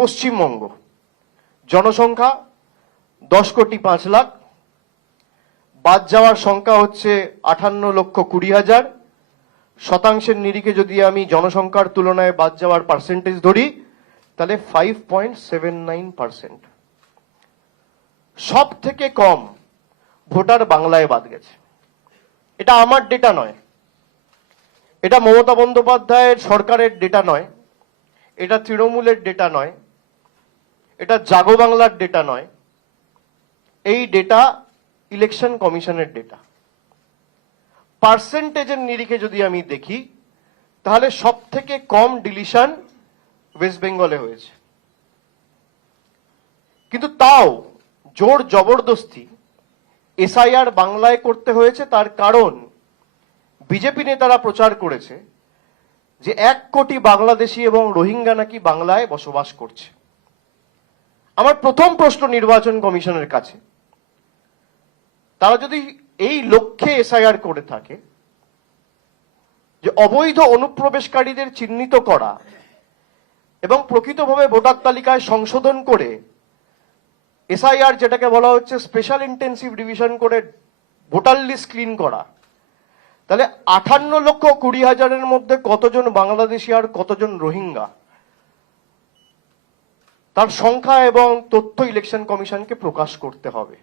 পশ্চিমবঙ্গ, জনসংখ্যা 10,05,00,000, বাদ যাওয়ার সংখ্যা হচ্ছে 58,20,000। শতাংশের নিরিখে যদি আমি জনসংখ্যার তুলনায় বাদ যাওয়ার পার্সেন্টেজ ধরি তাহলে 5.79%। সব থেকে কম ভোটার বাংলায় বাদ গেছে। এটা আমার ডেটা নয়, এটা মমতা বন্দ্যোপাধ্যায়ের সরকারের ডেটা নয়, এটা তৃণমূলের ডেটা নয়, এটা জাগো বাংলার ডেটা নয়, এই ডেটা ইলেকশন কমিশনের ডেটা। পার্সেন্টেজের নিরিখে যদি আমি দেখি তাহলে সব থেকে কম ডিলিশন ওয়েস্ট বেঙ্গলে হয়েছে। কিন্তু তাও জোর জবরদস্তি এসআইআর বাংলায় করতে হয়েছে, তার কারণ বিজেপি নেতারা প্রচার করেছে যে 1 কোটি বাংলাদেশি এবং রোহিঙ্গা নাকি বাংলায় বসবাস করছে। আমার প্রথম প্রশ্ন নির্বাচন কমিশনের কাছে, তারা যদি এই লক্ষ্যে এসআইআর করে থাকে যে অবৈধ অনুপ্রবেশকারীদের চিহ্নিত করা এবং প্রকৃতভাবে ভোটার তালিকায় সংশোধন করে এসআইআর, যেটাকে বলা হচ্ছে স্পেশাল ইন্টেন্সিভ ডিভিশন করে ভোটার লিস্ট ক্লিন করা, তাহলে 58,20,000-এর মধ্যে কতজন বাংলাদেশি আর কতজন রোহিঙ্গা তার সংখ্যা এবং তথ্য ইলেকশন কমিশনকে প্রকাশ করতে হবে।